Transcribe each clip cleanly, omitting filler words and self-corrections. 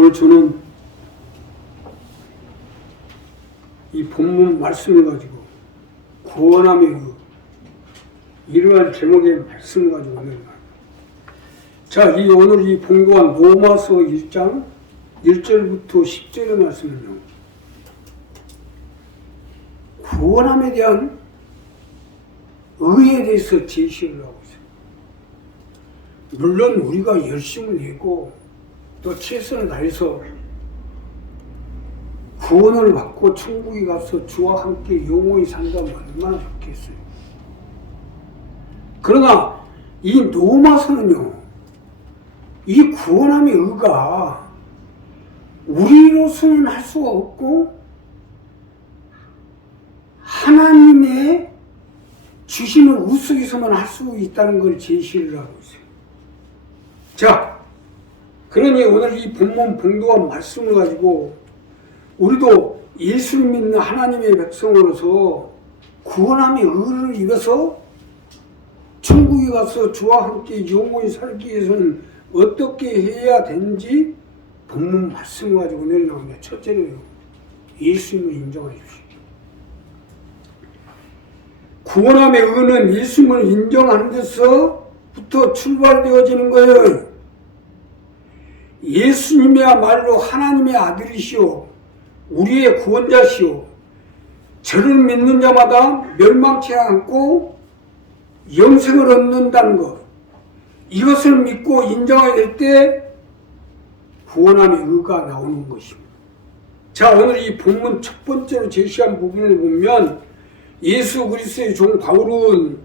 오늘 저는 이 본문 말씀을 가지고 구원함의 이러한 제목의 말씀을 가지고 오늘 자, 오늘 이 봉독한 로마서 1장 1절부터 10절의 말씀은요, 구원함에 대한 의에 대해서 제시를 하고 있어요. 물론 우리가 열심을 내고 또 최선을 다해서 구원을 받고 천국에 가서 주와 함께 영원히 산다면 얼마나 좋겠어요. 그러나 이 로마서는요, 이 구원함의 의가 우리로서는 할 수가 없고 하나님의 주시는 의 속에서만 할 수 있다는 걸 제시를 하고 있어요. 자, 그러니 오늘 이 본문 봉독한 말씀을 가지고 우리도 예수를 믿는 하나님의 백성으로서 구원함의 의를 입어서 천국에 가서 주와 함께 영원히 살기 위해서는 어떻게 해야 되는지 본문 말씀을 가지고 내려나오는데, 첫째로요, 예수님을 인정하십시오. 구원함의 의는 예수님을 인정하는 데서부터 출발되어지는 거예요. 예수님이야말로 하나님의 아들이시오, 우리의 구원자시오, 저를 믿는 자마다 멸망치 않고 영생을 얻는다는 것, 이것을 믿고 인정하게 될 때 구원함의 의가 나오는 것입니다. 자, 오늘 이 본문 첫 번째로 제시한 부분을 보면 예수 그리스도의 종 바울은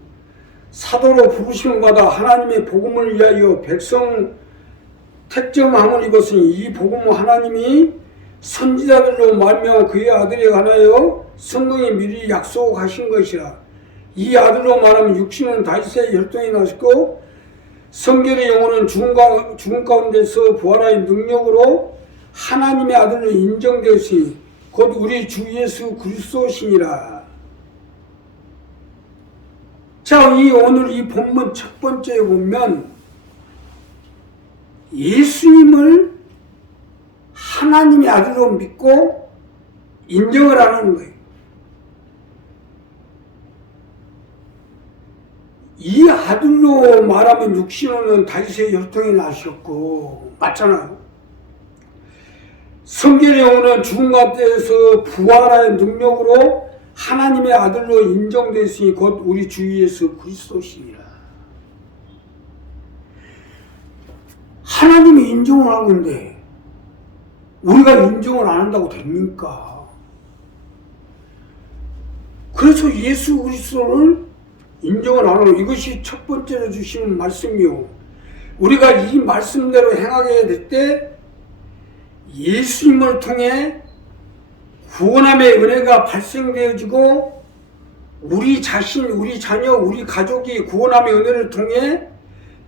사도로 부르심을 받아 하나님의 복음을 위하여 백성 택정함을 입었으니 이 복음은 하나님이 선지자들로 말미암아 그의 아들에 관하여 성경에 미리 약속하신 것이라. 이 아들로 말하면 육신은 다윗의 혈통이 나셨고 성결의 영혼은 죽음 가운데서 부활하여 능력으로 하나님의 아들로 인정되었으니 곧 우리 주 예수 그리스도시니라. 자, 오늘 이 본문 첫 번째에 보면 예수님을 하나님의 아들로 믿고 인정을 하는 거예요. 이 아들로 말하면 육신으로는 다윗의 혈통이 나셨고, 맞잖아요. 성결의 영혼은 죽은 가운데서 부활하여 능력으로 하나님의 아들로 인정되었으니 곧 우리 주 예수 그리스도시니라. 하나님이 인정을 하고 있는데 우리가 인정을 안 한다고 됩니까? 그래서 예수 그리스도를 인정을 안 하고, 이것이 첫 번째로 주시는 말씀이요, 우리가 이 말씀대로 행하게 될 때 예수님을 통해 구원함의 은혜가 발생되어지고 우리 자신, 우리 자녀, 우리 가족이 구원함의 은혜를 통해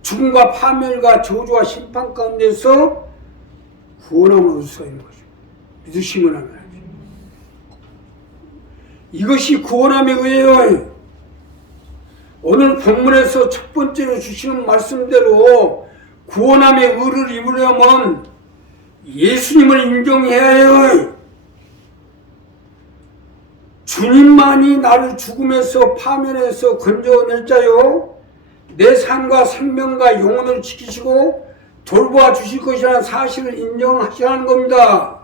죽음과 파멸과 저주와 심판 가운데서 구원함을 얻을 수 있는 거죠. 믿으시면 하면 하죠. 이것이 구원함의 은혜예요. 오늘 본문에서 첫 번째로 주시는 말씀대로 구원함의 의를 입으려면 예수님을 인정해야 해요. 주님만이 나를 죽음에서 파멸에서 건져낼 자요, 내 삶과 생명과 영혼을 지키시고 돌보아 주실 것이라는 사실을 인정하시라는 겁니다.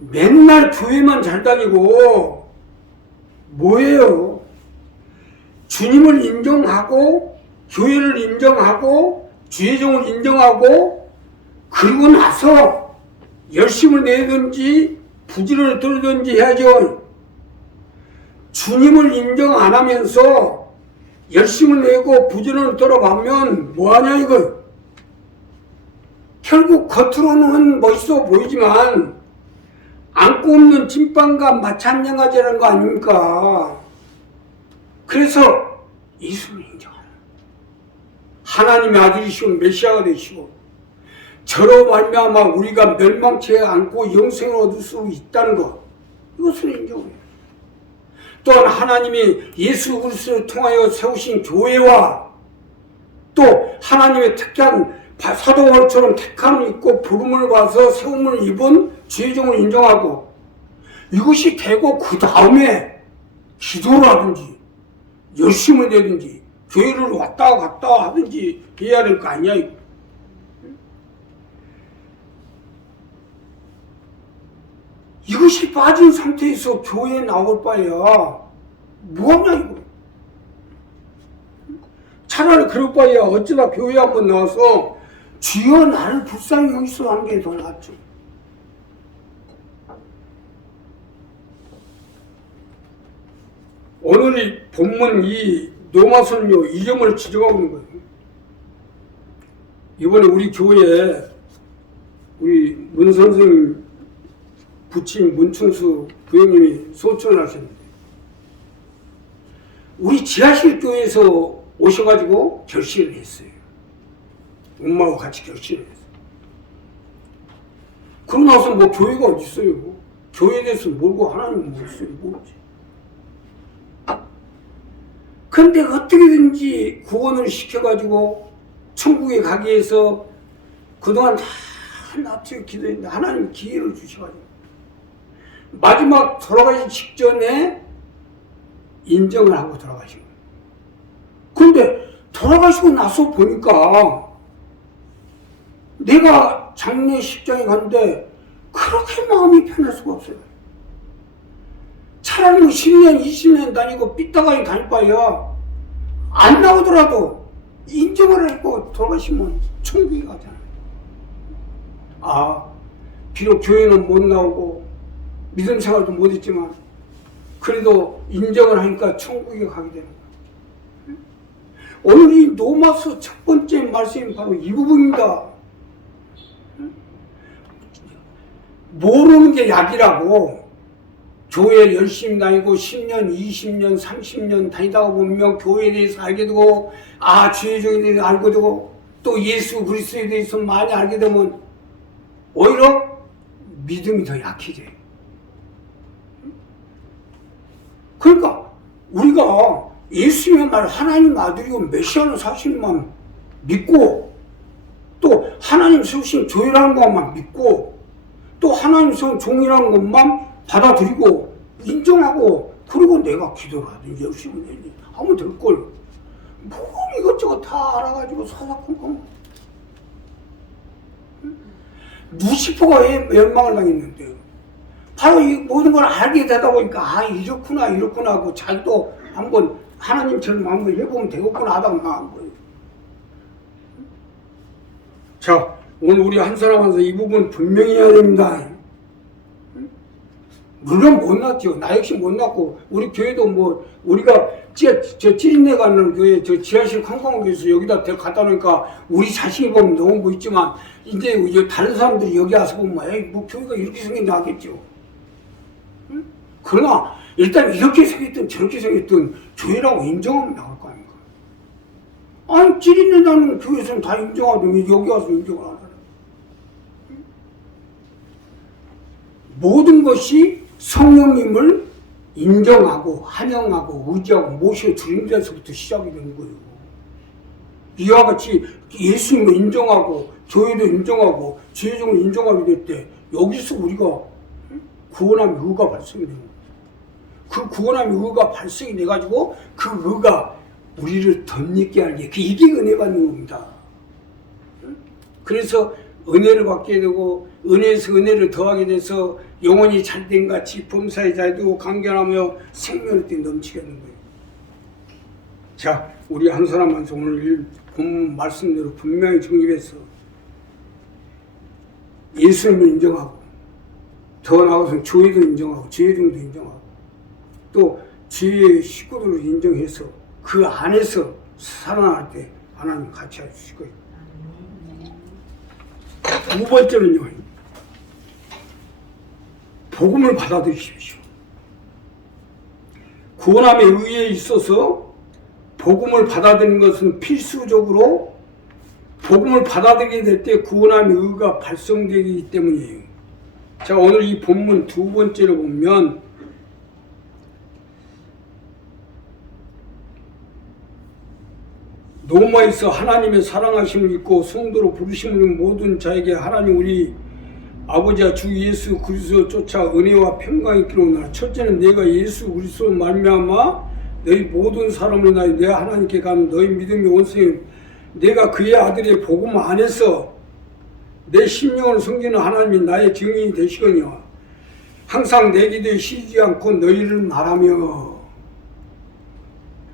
맨날 교회만 잘 다니고 뭐예요? 주님을 인정하고 교회를 인정하고 주의 종을 인정하고 그리고 나서 열심을 내든지 부지런히 떨든지 해야죠. 주님을 인정 안 하면서 열심을 내고 부지런히 떨어가면 뭐하냐 이거. 결국 겉으로는 멋있어 보이지만 안고 없는 찐빵과 마찬가지라는 거 아닙니까? 그래서 예수를 인정하라. 하나님의 아들이시고 메시아가 되시고 저로 말미암아 우리가 멸망치 않고 영생을 얻을 수 있다는 것, 이것을 인정해요. 또한 하나님이 예수 그리스도를 통하여 세우신 교회와 또 하나님의 특별한 사도 바울처럼 택함을 입고 부름을 받아서 세움을 입은 주의 종을 인정하고 이것이 되고 그 다음에 기도를 하든지 열심을 내든지 교회를 왔다 갔다 하든지 해야 될 거 아니야. 이것이 빠진 상태에서 교회에 나올 바에야 뭐하냐 이거. 차라리 그럴 바에야 어쩌다 교회 한번 나와서 주여 나를 불쌍히 여기서 하는 게 더 낫죠. 오늘 이 본문 이 로마서는요 이 점을 지적하고 있는 거예요. 이번에 우리 교회에 우리 문 선생님 부친 문충수 부형님이 소천을 하셨는데 우리 지하실 교회에서 오셔가지고 결실을 했어요. 엄마하고 같이 결실을 했어요. 그러고 나서 뭐 교회가 어디 있어요? 교회에 대해서 모르고 하나님 모르겠어요. 모르지. 근데 어떻게든지 구원을 시켜가지고 천국에 가기 위해서 그동안 다 납치해 기도했는데 하나님 기회를 주셔가지고 마지막 돌아가기 직전에 인정을 하고 돌아가신 거예요. 근데 돌아가시고 나서 보니까 내가 장례식장에 갔는데 그렇게 마음이 편할 수가 없어요. 차라리 뭐 10년, 20년 다니고 삐딱하게 다닐 바에야 안 나오더라도 인정을 하고 돌아가시면 천국에 가잖아요. 아, 비록 교회는 못 나오고 믿음 생활도 못 했지만 그래도 인정을 하니까 천국에 가게 되는 거예요. 오늘 이 로마서 첫 번째 말씀이 바로 이 부분입니다. 모르는 게 약이라고. 교회 열심히 다니고 10년, 20년, 30년 다니다가 보면 교회에 대해서 알게 되고 주의 종에 대해서 알게 되고 또 예수 그리스도에 대해서 많이 알게 되면 오히려 믿음이 더 약해져요. 그러니까 우리가 예수님의 말 하나님 아들이고 메시아는 사실만 믿고 또 하나님 세우신 교회라는 것만 믿고 또 하나님 세운 종이라는 것만 받아들이고 인정하고 그리고 내가 기도를 하든지 열심히 내니 하면 될걸. 뭐 이것저것 다 알아가지고 사사건건 루시퍼가 왜 멸망을 당했는데요. 바로 이 모든 걸 알게 되다 보니까 이렇구나 하고 자기도 한번 하나님처럼 한번 해보면 되겠구나 하다가 나간 거예요. 자, 오늘 우리 한 사람 한서 이 부분 분명히 해야 됩니다. 물론 못났죠. 나 역시 못났고 우리 교회도 뭐 우리가 저 찌린내 가는 교회 저 지하실 관광교회에서 여기다 갖다 놓으니까 우리 자신이 보면 너무 뭐 있지만 이제 다른 사람들이 여기 와서 보면 에이 뭐 교회가 이렇게 생긴다 하겠죠. 응? 그러나 일단 이렇게 생겼든 저렇게 생겼든 교회라고 인정하면 나올 거 아닙니까? 아니 찌린내 나는 교회에서는 다 인정하더니 여기 와서 인정을 안 하잖아. 모든 것이 성령님을 인정하고 환영하고 의지하고 모셔드리는 데서부터 시작이 되는 거예요. 이와 같이 예수님을 인정하고 교회도 인정하고 주의종을 인정하게 될 때 여기서 우리가 구원함의 의가 발생이 되는 거예요. 그 구원함의 의가 발생이 돼가지고 그 의가 우리를 덧입게 하는 게 이게 은혜 받는 겁니다. 그래서 은혜를 받게 되고 은혜에서 은혜를 더하게 돼서 영혼이 잘된 같이 범사에 잘되고 강건하며 생명을 넘치게 하는 거예요. 자, 우리 한 사람 한 사람 오늘 본 말씀대로 분명히 정립해서 예수님을 인정하고 더 나아가서 교회도 인정하고 주의종도 인정하고 또 주의 식구들을 인정해서 그 안에서 살아날 때 하나님 같이 해주실 거예요. 두 번째는요, 복음을 받아들이십시오. 구원함의 의에 있어서 복음을 받아들이는 것은 필수적으로 복음을 받아들이게 될 때 구원함의 의가 발성되기 때문이에요. 자, 오늘 이 본문 두 번째로 보면 로마에서 하나님의 사랑하심을 입고 성도로 부르심을 모든 자에게 하나님 우리 아버지와 주 예수 그리스도 쫓아 은혜와 평강이 있기로나. 첫째는 내가 예수 그리스도 말미암아 너희 모든 사람을 나의 내 하나님께 가는 너희 믿음이 온성이 내가 그의 아들의 복음 안에서 내 심령을 섬기는 하나님이 나의 증인이 되시거니와. 항상 내 기도에 쉬지 않고 너희를 말하며.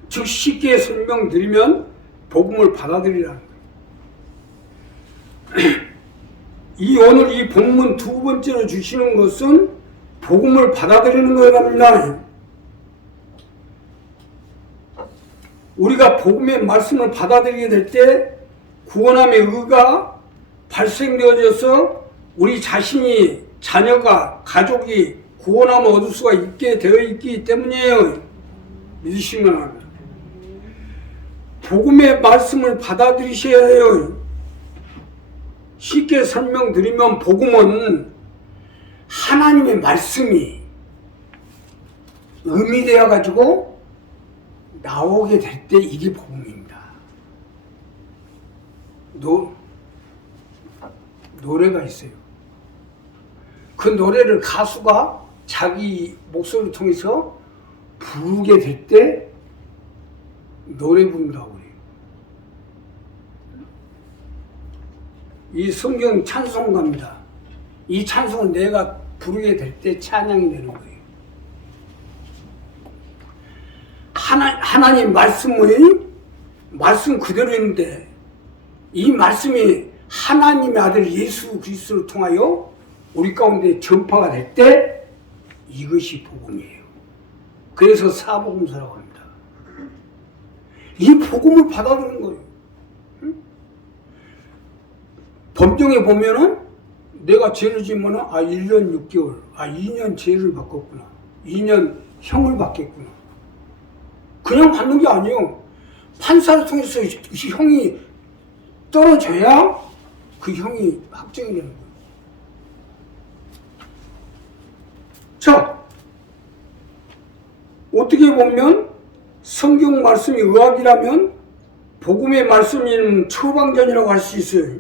즉 쉽게 설명드리면 복음을 받아들이라는 거예요. 오늘 이 본문 두 번째로 주시는 것은 복음을 받아들이는 거랍니다. 우리가 복음의 말씀을 받아들이게 될 때 구원함의 의가 발생되어져서 우리 자신이, 자녀가, 가족이 구원함을 얻을 수가 있게 되어 있기 때문이에요. 믿으시면 합니다. 복음의 말씀을 받아들이셔야 해요. 쉽게 설명드리면 복음은 하나님의 말씀이 의미되어 가지고 나오게 될 때 이게 복음입니다. 노래가 있어요. 그 노래를 가수가 자기 목소리를 통해서 부르게 될 때 노래 부른다고 그래요. 이 성경 찬송가입니다. 이 찬송을 내가 부르게 될 때 찬양이 되는 거예요. 하나님 말씀의 말씀 그대로인데 이 말씀이 하나님의 아들 예수 그리스도를 통하여 우리 가운데 전파가 될 때 이것이 복음이에요. 그래서 사복음서라고 합니다. 이 복음을 받아들이는 거예요. 법정에 보면은 내가 죄를 지으면은 1년 6개월, 2년 죄를 받겠구나. 2년 형을 받겠구나. 그냥 받는 게 아니에요. 판사를 통해서 형이 떨어져야 그 형이 확정이 되는 거예요. 자, 어떻게 보면 성경 말씀이 의학이라면 복음의 말씀이 처방전이라고 할 수 있어요.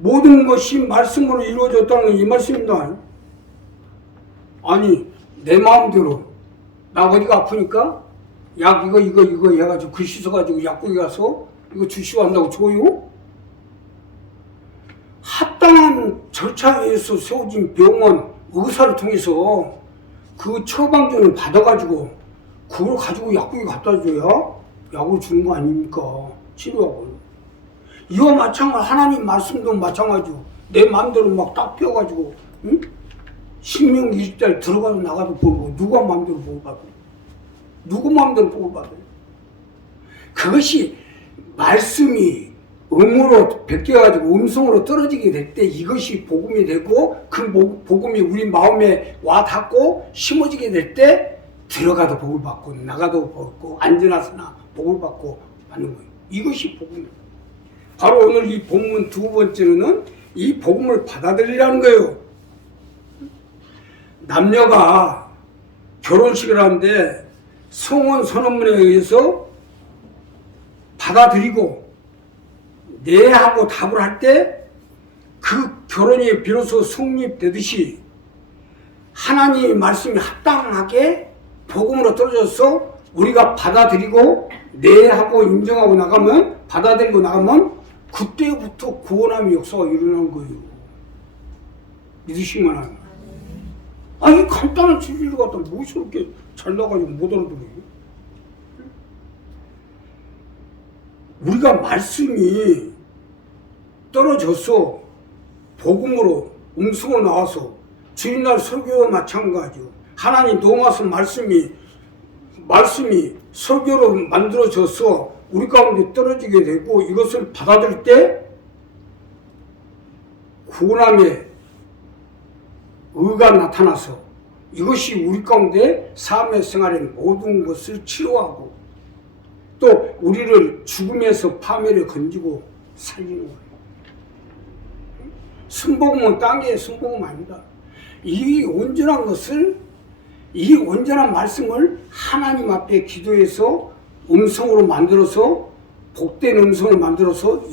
모든 것이 말씀으로 이루어졌다는 건 이 말씀입니다. 아니 내 마음대로 나 어디가 아프니까 약 이거 해가지고 글 씻어가지고 약국에 가서 이거 주시오 한다고 줘요? 합당한 절차에 의해서 세워진 병원 의사를 통해서 그 처방전을 받아가지고 그걸 가지고 약국에 갖다 줘야 약을 주는 거 아닙니까? 치료약을. 이와 마찬가지 하나님 말씀도 마찬가지고 내 마음대로 막 딱 펴가지고 응? 신명 20달 들어가도 나가도 보고 누가 마음대로 보고 받아요? 누구 마음대로 보고 받아요? 그것이 말씀이 음으로 베껴가지고 음성으로 떨어지게 될 때 이것이 복음이 되고 그 복음이 우리 마음에 와 닿고 심어지게 될 때 들어가도 복을 받고 나가도 복을 받고 앉으나서나 복을 받고 하는 거예요. 이것이 복음이에요. 바로 오늘 이 본문 두 번째로는 이 복음을 받아들이라는 거예요. 남녀가 결혼식을 하는데 성혼 선언문에 의해서 받아들이고 네 하고 답을 할 때 그 결혼이 비로소 성립되듯이 하나님의 말씀이 합당하게 복음으로 떨어져서 우리가 받아들이고 네 하고 인정하고 나가면 받아들이고 나가면 그때부터 구원함의 역사가 일어나는 거예요. 믿으시면 합니다. 이 간단한 진리를 갖다 무엇이 그렇게 잘 나가지고 못 알아들어요? 우리가 말씀이 떨어져서 복음으로 음성으로 나와서 주일날 설교와 마찬가지요. 하나님 도마서 말씀이 설교로 만들어져서 우리 가운데 떨어지게 되고 이것을 받아들일 때 구원함의 의가 나타나서 이것이 우리 가운데 삶의 생활의 모든 것을 치료하고 또 우리를 죽음에서 파멸에 건지고 살리는 거예요. 순복음은 땅의 순복음 아닙니다. 이 온전한 것을 이 온전한 말씀을 하나님 앞에 기도해서 음성으로 만들어서 복된 음성을 만들어서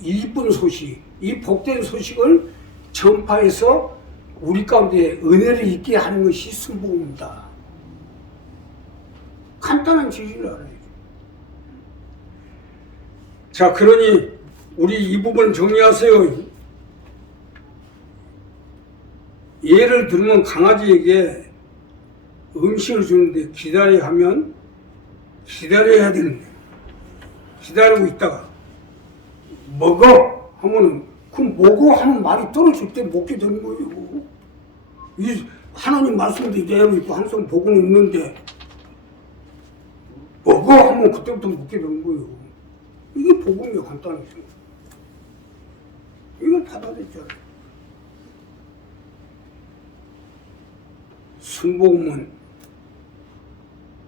이쁜 소식, 이 복된 소식을 전파해서 우리 가운데 은혜를 있게 하는 것이 순복음입니다. 간단한 진리를 알아야죠. 자, 그러니 우리 이 부분 정리하세요. 예를 들면 강아지에게 음식을 주는데 기다려야 하면 기다려야 되는데 기다리고 있다가 먹어 하면은 그럼 먹어 하는 말이 떨어질 때 먹게 되는 거예요. 이 하나님 말씀도 이대로 있고 항상 복은 있는데 먹어 하면 그때부터 먹게 되는 거예요. 이게 복음이에요. 간단하게. 이걸 받아들였잖아요. 순복음은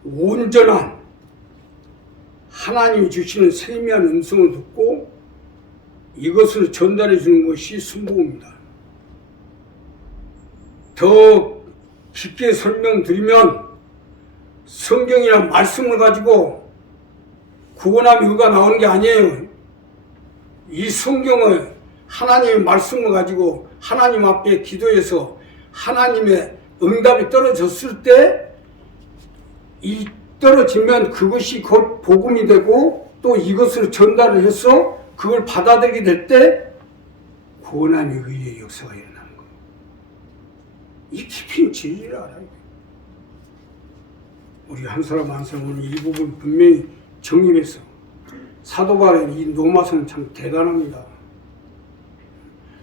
온전한 하나님이 주시는 세미한 음성을 듣고 이것을 전달해 주는 것이 순복음입니다. 더 깊게 설명드리면 성경이나 말씀을 가지고 구원함 의가 나오는 게 아니에요. 이 성경을 하나님의 말씀을 가지고 하나님 앞에 기도해서 하나님의 응답이 떨어졌을 때 이 떨어지면 그것이 곧 복음이 되고 또 이것을 전달을 해서 그걸 받아들이게 될 때 구원함의 의의 역사가 일어나는 거예요. 이 깊은 진리를 알아야 돼요. 우리 한 사람 한 사람은 이 부분 분명히 정립해서 사도 바울의 이 노마서는 참 대단합니다.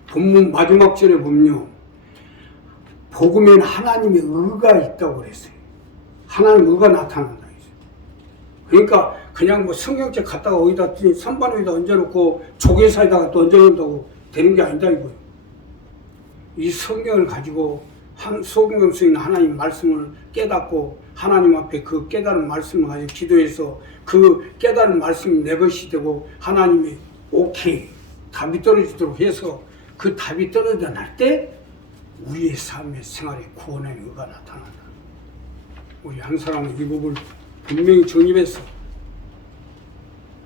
본문 마지막 절에 보면요. 복음에는 하나님의 의가 있다고 그랬어요. 하나님의 의가 나타난다. 그러니까 그냥 뭐 성경책 갖다가 어디다 선반 위에다 얹어놓고 조개사에다가 또 얹어놓는다고 되는 게 아니다 이거예요. 이 성경을 가지고 성경 속에 있는 하나님 말씀을 깨닫고 하나님 앞에 그 깨달은 말씀을 가지고 기도해서 그 깨달은 말씀이 내 것이 되고 하나님이 오케이 답이 떨어지도록 해서 그 답이 떨어져 날 때 우리의 삶의 생활에 구원의 의가 나타난다. 우리 한 사람은 이 부분을 분명히 정립해서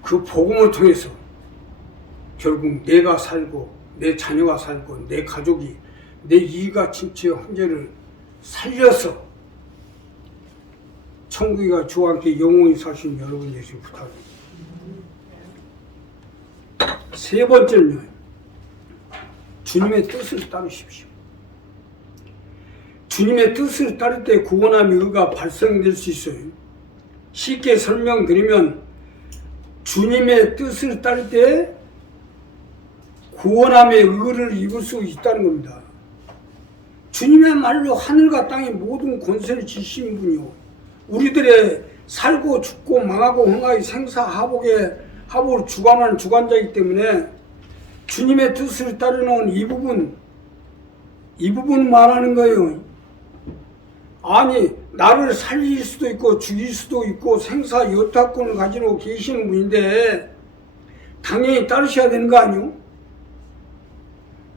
그 복음을 통해서 결국 내가 살고 내 자녀가 살고 내 가족이 내 이가 친척 형제를 살려서 천국이가 주와 함께 영원히 사신 여러분 되시기 부탁합니다. 세 번째는 주님의 뜻을 따르십시오. 주님의 뜻을 따를 때 구원함의 의가 발생될 수 있어요. 쉽게 설명드리면 주님의 뜻을 따를 때 구원함의 의를 입을 수 있다는 겁니다. 주님의말로 하늘과 땅의 모든 권세를 지신 분이요. 우리들의 살고 죽고 망하고 흥하의 생사하복의 하복을 주관하는 주관자이기 때문에 주님의 뜻을 따르는 이 부분 말하는 거예요. 아니 나를 살릴 수도 있고 죽일 수도 있고 생사 여타권을 가지고 계시는 분인데 당연히 따르셔야 되는 거 아니요?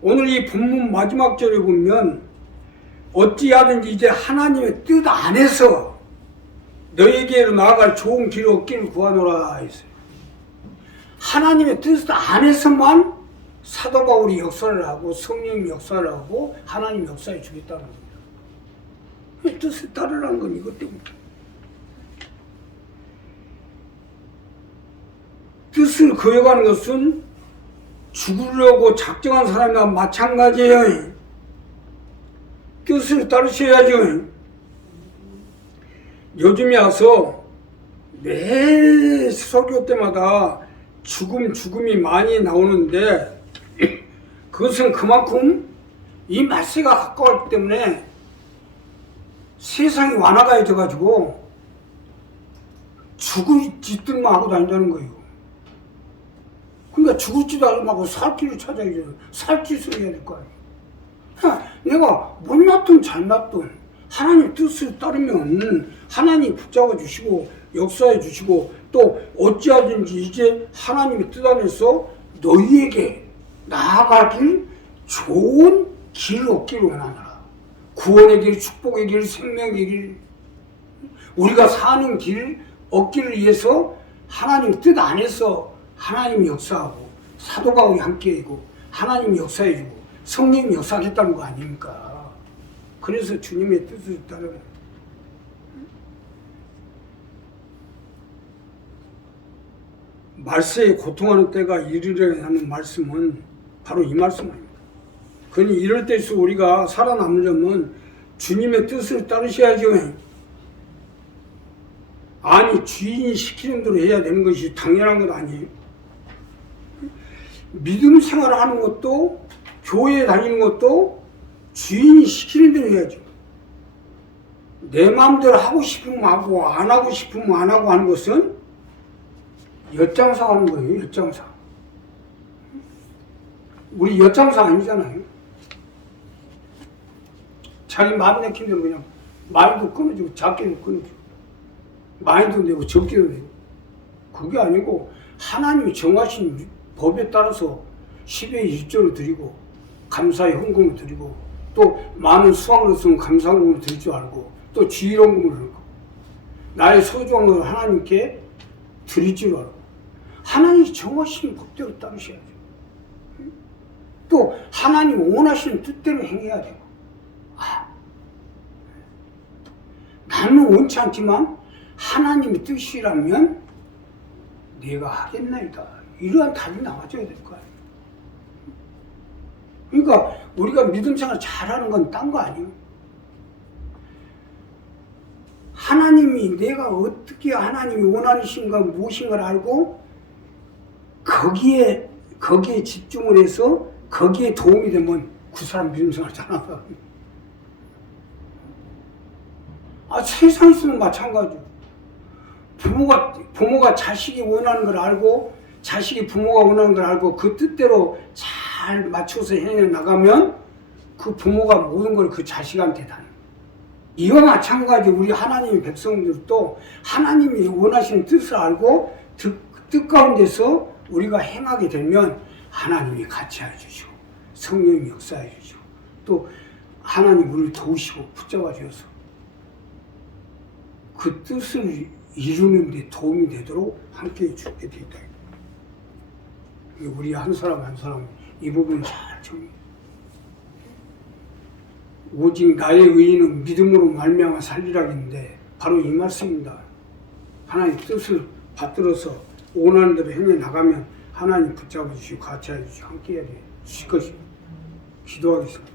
오늘 이 본문 마지막 절에 보면 어찌하든지 이제 하나님의 뜻 안에서 너에게로 나아갈 좋은 길을 얻기를 구하노라 했어요. 하나님의 뜻 안에서만 사도 바울이 역사를 하고 성령이 역사를 하고 하나님 역사해 주겠다는 겁니다. 뜻을 따르라는 건 이것 때문에. 뜻을 거역하는 것은 죽으려고 작정한 사람이나 마찬가지예요. 뜻을 따르셔야죠. 요즘에 와서 매 설교 때마다 죽음이 많이 나오는데 그것은 그만큼 이 말세가 가까웠기 때문에 세상이 완화가해져가지고 죽을 짓들만 하고 다닌다는 거예요. 그러니까 죽을 짓도 하지 말고 살 길을 찾아야죠. 살 짓을 해야 될 거 아니에요. 내가 못났든 잘났든 하나님 뜻을 따르면 하나님 붙잡아 주시고 역사해 주시고 또 어찌하든지 이제 하나님의 뜻 안에서 너희에게 나아가길 좋은 길을 얻기를 원하노라. 구원의 길, 축복의 길, 생명의 길 우리가 사는 길 얻기를 위해서 하나님 뜻 안에서 하나님이 역사하고 사도가 우리 함께이고 하나님이 역사해주고 성령이 역사하겠다는 거 아닙니까? 그래서 주님의 뜻을 따르는 말세에 고통하는 때가 이르려 하는 말씀은 바로 이 말씀 아닙니까? 그러니 이럴 때일수록 우리가 살아남으려면 주님의 뜻을 따르셔야죠. 아니 주인이 시키는 대로 해야 되는 것이 당연한 것 아니에요. 믿음 생활을 하는 것도 교회에 다니는 것도 주인이 시키는 대로 해야죠. 내 마음대로 하고 싶으면 하고 안 하고 싶으면 안 하고 하는 것은 엿장사 하는 거예요. 엿장사. 우리 엿장사 아니잖아요. 자기 마음 내키는 대로 그냥 많이도 끊어주고 작게도 끊어주고 많이도 내고 적게도 내고 그게 아니고 하나님이 정하신 법에 따라서 10의 1조를 드리고 감사의 헌금을 드리고 또 많은 수확을 얻으면 감사헌금을 드릴 줄 알고 또 주일헌금을 하고 나의 소중한 걸 하나님께 드릴 줄 알고 하나님이 정하신 법대로 따르셔야죠. 또 하나님 원하시는 뜻대로 행해야 되고 나는 원치 않지만 하나님의 뜻이라면 내가 하겠나이다. 이러한 답이 나와줘야 될 거야. 그러니까 우리가 믿음 생활 잘하는 건 딴 거 아니에요. 하나님이 내가 어떻게 하나님이 원하시는가 무엇인가를 알고 거기에 집중을 해서 거기에 도움이 되면 그 사람 믿음 생활 잘한다. 세상에서는 마찬가지죠. 부모가 자식이 원하는 걸 알고 자식이 부모가 원하는 걸 알고 그 뜻대로 잘 맞춰서 해나가면 그 부모가 모든 걸 그 자식한테 다. 이와 마찬가지 우리 하나님의 백성들도 하나님이 원하시는 뜻을 알고 뜻 가운데서 우리가 행하게 되면 하나님이 같이 해주시고 성령이 역사해 주시고 또 하나님 우리를 도우시고 붙잡아 주셔서 그 뜻을 이루는 데 도움이 되도록 함께 주게 되어 있다. 우리 한 사람 한 사람 이 부분을 잘 정리해. 오직 나의 의인은 믿음으로 말미암아 살리라는데 바로 이 말씀입니다. 하나님 뜻을 받들어서 원하는 대로 행해 나가면 하나님 붙잡아 주시고 같이 해 주시고 함께 해 주실 것입니다. 기도하겠습니다.